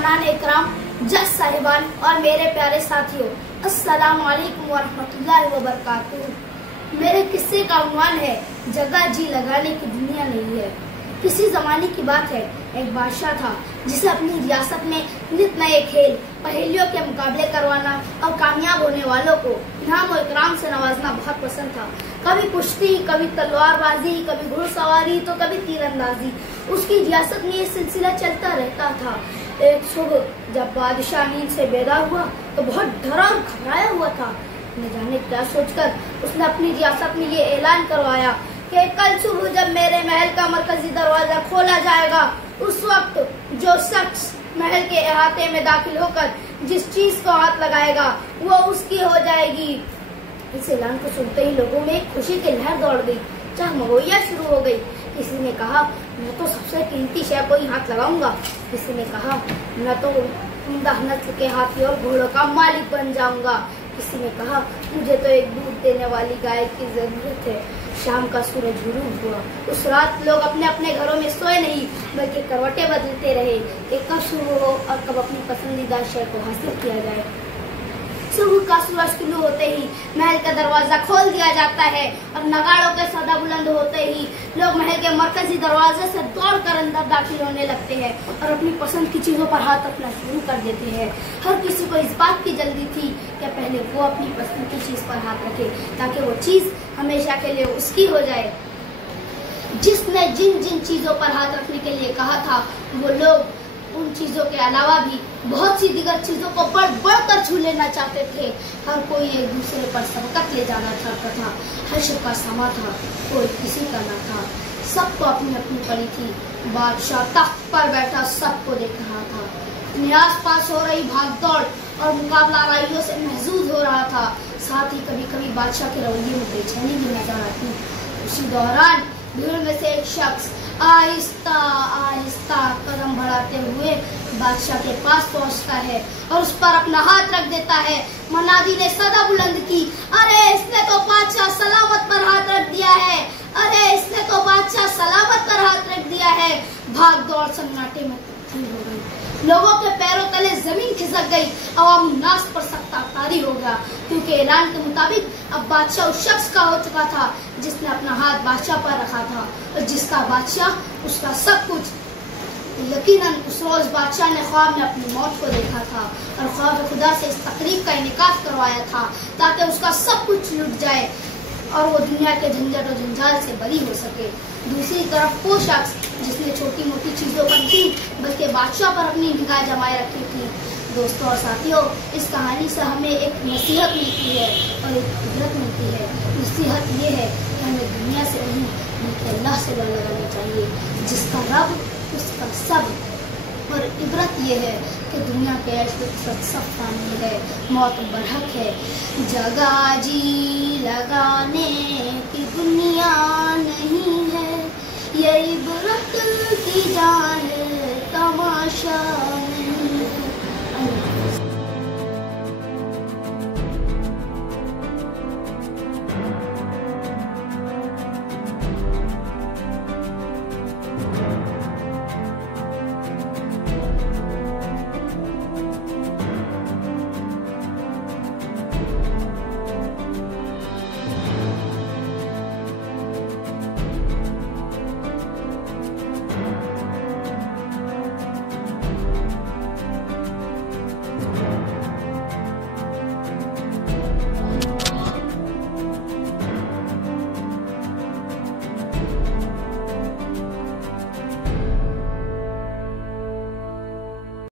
मेहमानान इकराम, जज साहिबान और मेरे प्यारे साथियों, अस्सलाम वालेकुम वरहमतुल्लाहि वबरकातुहू। मेरे किस्से का उन्वान है जगह जी लगाने की दुनिया नहीं है। किसी जमाने की बात है, एक बादशाह था जिसे अपनी रियासत में नित नए खेल पहेलियों के मुकाबले करवाना और कामयाब होने वालों को इनाम और इकराम से नवाजना बहुत पसंद था। कभी कुश्ती, कभी तलवारबाजी, कभी घुड़सवारी तो कभी तीरंदाजी। उसकी रियासत में ये सिलसिला चलता रहता था। एक सुबह जब बादशाह नींद से बेदार हुआ तो बहुत डरा और घबराया हुआ था। न जाने क्या सोचकर उसने अपनी रियासत में ये ऐलान करवाया कि कल सुबह जब मेरे महल का मरकजी दरवाजा खोला जाएगा, उस वक्त जो शख्स महल के अहाते में दाखिल होकर जिस चीज को हाथ लगाएगा वो उसकी हो जाएगी। इस ऐलान को सुनते ही लोगों में खुशी की लहर दौड़ गई, चहमगोइयां शुरू हो गई। किसी ने कहा मैं तो सबसे कीमती शय को ही हाथ लगाऊंगा। किसी ने कहा मैं तो उम्दा नस्ल के हाथी और घोड़ों का मालिक बन जाऊंगा। किसी ने कहा मुझे तो एक दूध देने वाली गाय की जरूरत है। शाम का सूरज गुरूब हुआ। उस रात लोग अपने अपने घरों में सोए नहीं, बल्कि करवटें बदलते रहे कि कब शुरू हो और कब अपनी पसंदीदा शय को हासिल किया जाए। सुबह का सूरज तुलू होते ही महल का दरवाजा खोल दिया जाता है और नगाड़ों के सदा बुलंद होते ही लोग महल के मरकजी दरवाजे से दौड़कर अंदर दाखिल होने लगते हैं और अपनी पसंद की चीजों पर हाथ रखना शुरू कर देते हैं। हर किसी को इस बात की जल्दी थी कि पहले वो अपनी पसंद की चीज पर हाथ रखे ताकि वो चीज हमेशा के लिए उसकी हो जाए। जिसने जिन जिन चीजों पर हाथ रखने के लिए कहा था वो लोग उन चीजों के अलावा भी बहुत सी दीगर चीजों को बढ़ बढ़कर छू लेना चाहते थे। हर कोई एक दूसरे पर सबकत ले जाना चाहता था। हश्र का समा था, कोई किसी का न था। सबको अपनी अपनी पड़ी थी। बादशाह तख्त पर बैठा सबको देख रहा था। अपने आस पास हो रही भागदौड़ और मुकाबला राइयों से महसूस हो रहा था। साथ ही कभी कभी बादशाह के रवैये में बेचैनी भी नजर आती। उसी दौरान भीड़ में से एक शख्स आहिस्ता आहिस्ता कदम बढ़ाते हुए बादशाह के पास पहुंचता है और उस पर अपना हाथ रख देता है। मनादी ने सदा बुलंद की, अरे इसने तो बादशाह सलामत पर हाथ रख दिया है, अरे इसने तो बादशाह सलामत पर हाथ रख दिया है। भाग दौड़ सन्नाटे में तब्दील हो गई। लोगों के पैरों तले जमीन खिसक गई। अवाम नास पर सख्त तारी हो गया, क्योंकि ऐलान के मुताबिक अब बादशाह उस शख्स का हो चुका था जिसने अपना हाथ बादशाह पर रखा था और जिसका बादशाह उसका सब कुछ। यकीनन उस रोज बादशाह ने ख्वाब में अपनी मौत को देखा था और ख्वाब खुदा से इस तकरीब का इनेकाद करवाया था ताकि उसका सब कुछ लुट जाए और वो दुनिया के झंझट और जंजाल से बरी हो सके। दूसरी तरफ वो शख्स जिसने छोटी मोटी चीजों पर नहीं बल्कि बादशाह पर अपनी निगाह जमाए रखी थी। दोस्तों और साथियों, इस कहानी से हमें एक नसीहत मिलती है और एक इबरत मिलती है। नसीहत ये है कि हमें दुनिया से नहीं बल्कि अल्लाह से डर लगाना चाहिए, जिसका रब उसका सब। और इबरत ये है कि दुनिया के ऐश सब फानी है, मौत बरहक है। जगह जी लगाने की दुनिया नहीं है, ये इबरत की जान तमाशा